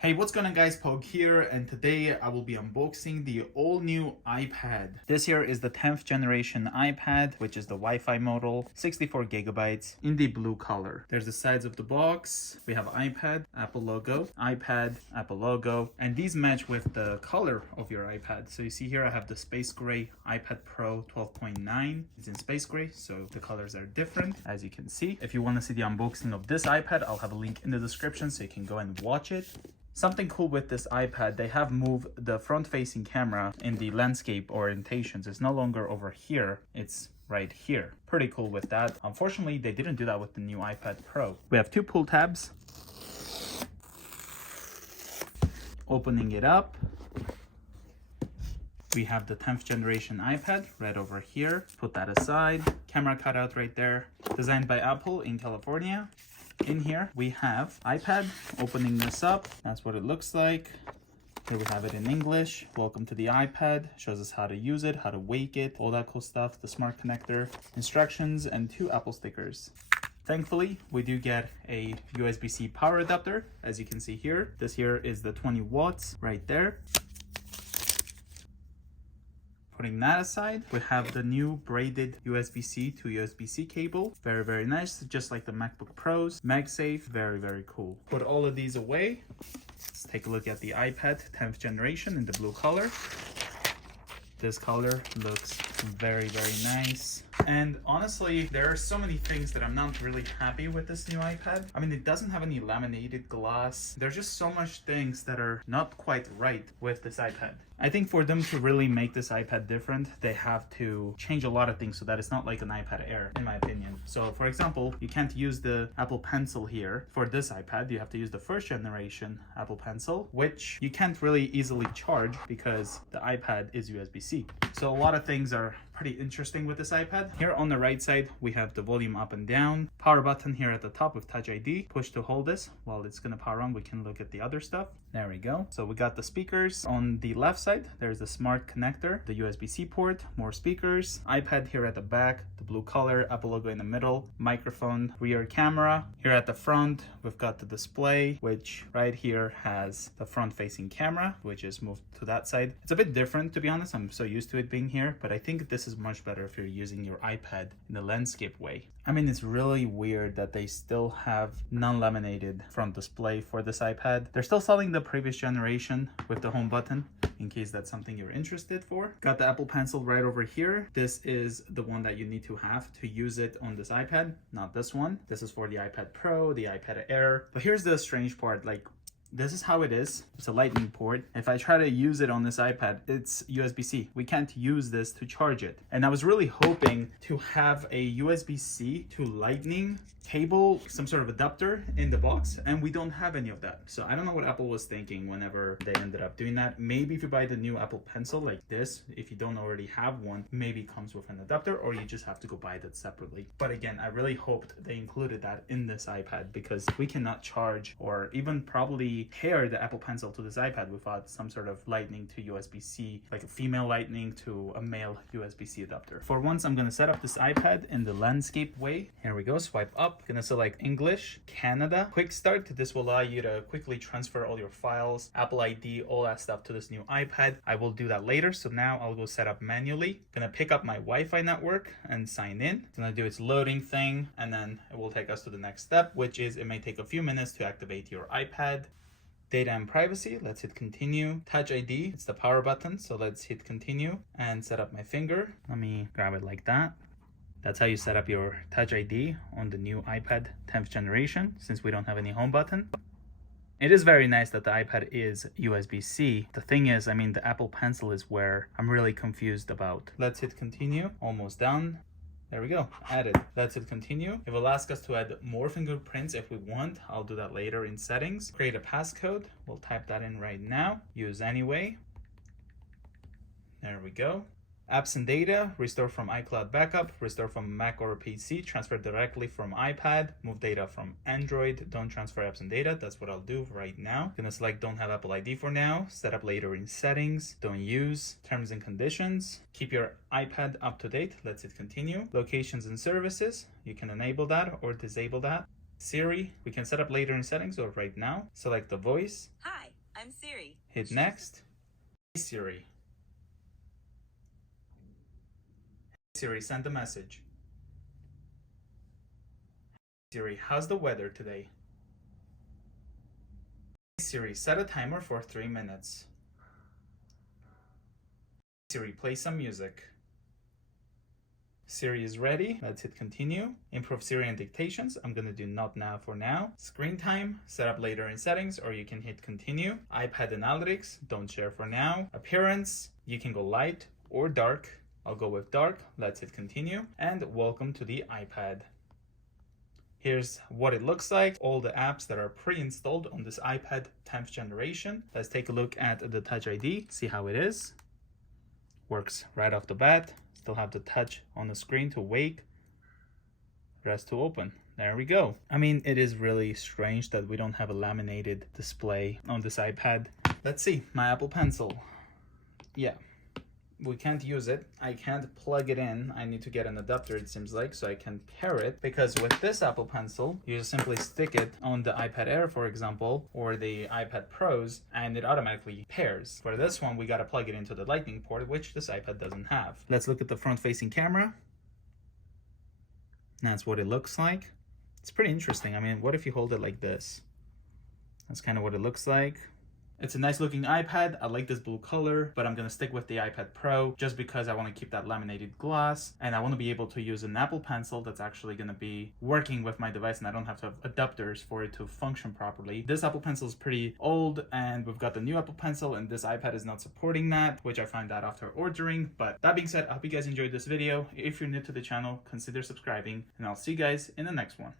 Hey, what's going on guys, Pog here, and today I will be unboxing the all new iPad. This here is the 10th generation iPad, which is the Wi-Fi model, 64 gigabytes in the blue color. There's the sides of the box. We have iPad, Apple logo, iPad, Apple logo, and these match with the color of your iPad. So you see here I have the space gray iPad Pro 12.9. It's in space gray, so the colors are different, as you can see. If you want to see the unboxing of this iPad, I'll have a link in the description so you can go and watch it. Something cool with this iPad, they have moved the front-facing camera in the landscape orientations. It's no longer over here, it's right here. Pretty cool with that. Unfortunately, they didn't do that with the new iPad Pro. We have two pull tabs. Opening it up, we have the 10th generation iPad right over here. Put that aside. Camera cutout right there. Designed by Apple in California. In here we have iPad. Opening this up, that's what it looks like. Here we have it in English. Welcome to the iPad. Shows us how to use it, how to wake it, all that cool stuff. The smart connector, instructions, and two Apple stickers. Thankfully, we do get a USB-C power adapter, as you can see here. This here is the 20 watts right there. Putting that aside, we have the new braided USB-C to USB-C cable. Very, very nice, just like the MacBook Pros. MagSafe, very, very cool. Put all of these away. Let's take a look at the iPad 10th generation in the blue color. This color looks very, very nice. And honestly, there are so many things that I'm not really happy with this new iPad. I mean, it doesn't have any laminated glass. There's just so much things that are not quite right with this iPad. I think for them to really make this iPad different, they have to change a lot of things so that it's not like an iPad Air, in my opinion. So for example, you can't use the Apple Pencil here. For this iPad, you have to use the first generation Apple Pencil, which you can't really easily charge because the iPad is USB-C. So a lot of things are pretty interesting with this iPad. Here on the right side, we have the volume up and down. Power button here at the top with Touch ID. Push to hold this. While it's gonna power on, we can look at the other stuff. There we go. So we got the speakers. On the left side, there's the smart connector, the USB-C port, more speakers, iPad here at the back, the blue color, Apple logo in the middle, microphone, rear camera. Here at the front, we've got the display, which right here has the front-facing camera, which is moved to that side. It's a bit different, to be honest. I'm so used to it being here, but I think this is much better if you're using your iPad in the landscape way. I mean, it's really weird that they still have non-laminated front display for this iPad. They're still selling the previous generation with the home button, in case that's something you're interested for. Got the Apple Pencil right over here. This is the one that you need to have to use it on this iPad, not this one. This is for the iPad Pro, the iPad Air. But here's the strange part, like, this is how it is. It's a lightning port. If I try to use it on this iPad, it's USB-C. We can't use this to charge it. And I was really hoping to have a USB-C to lightning cable, some sort of adapter in the box, and we don't have any of that. So I don't know what Apple was thinking whenever they ended up doing that. Maybe if you buy the new Apple Pencil like this, if you don't already have one, maybe it comes with an adapter, or you just have to go buy that separately. But again, I really hoped they included that in this iPad, because we cannot charge or even probably pair the Apple Pencil to this iPad without some sort of lightning to USB-C, like a female lightning to a male USB-C adapter. For once, I'm gonna set up this iPad in the landscape way. Here we go, swipe up. Gonna select English, Canada, quick start. This will allow you to quickly transfer all your files, Apple ID, all that stuff to this new iPad. I will do that later, so now I'll go set up manually. Gonna pick up my Wi-Fi network and sign in. It's gonna do its loading thing, and then it will take us to the next step, which is it may take a few minutes to activate your iPad. Data and privacy, let's hit continue. Touch ID, it's the power button, so let's hit continue and set up my finger. Let me grab it like that. That's how you set up your Touch ID on the new iPad 10th generation, since we don't have any home button. It is very nice that the iPad is USB-C. The thing is, I mean, the Apple Pencil is where I'm really confused about. Let's hit continue, almost done. There we go, added. Let's hit continue. It will ask us to add more fingerprints if we want. I'll do that later in settings. Create a passcode. We'll type that in right now. Use anyway. There we go. Apps and data, restore from iCloud backup, restore from Mac or PC, transfer directly from iPad, move data from Android, don't transfer apps and data. That's what I'll do right now. Gonna select don't have Apple ID for now, set up later in settings, don't use, terms and conditions, keep your iPad up to date. Let's hit continue. Locations and services, you can enable that or disable that. Siri, we can set up later in settings or right now. Select the voice. Hi, I'm Siri. Hit next. Hey Siri. Hey Siri, send a message. Hey Siri, how's the weather today? Hey Siri, set a timer for 3 minutes. Hey Siri, play some music. Siri is ready. Let's hit continue. Improve Siri and dictations. I'm gonna do not now for now. Screen time, set up later in settings, or you can hit continue. iPad analytics, don't share for now. Appearance, you can go light or dark. I'll go with dark. Let's hit continue. And welcome to the iPad. Here's what it looks like. All the apps that are pre-installed on this iPad 10th generation. Let's take a look at the Touch ID, see how it is. Works right off the bat. Still have the touch on the screen to wake, press to open. There we go. I mean, it is really strange that we don't have a laminated display on this iPad. Let's see, my Apple Pencil. Yeah, we can't use it. I can't plug it in. I need to get an adapter, it seems like, so I can pair it. Because with this Apple Pencil, you just simply stick it on the iPad Air, for example, or the iPad Pros, and it automatically pairs. For this one, we gotta plug it into the Lightning port, which this iPad doesn't have. Let's look at the front-facing camera. That's what it looks like. It's pretty interesting. I mean, what if you hold it like this? That's kind of what it looks like. It's a nice looking iPad. I like this blue color, but I'm gonna stick with the iPad Pro just because I wanna keep that laminated glass, and I wanna be able to use an Apple Pencil that's actually gonna be working with my device, and I don't have to have adapters for it to function properly. This Apple Pencil is pretty old, and we've got the new Apple Pencil, and this iPad is not supporting that, which I found out after ordering. But that being said, I hope you guys enjoyed this video. If you're new to the channel, consider subscribing, and I'll see you guys in the next one.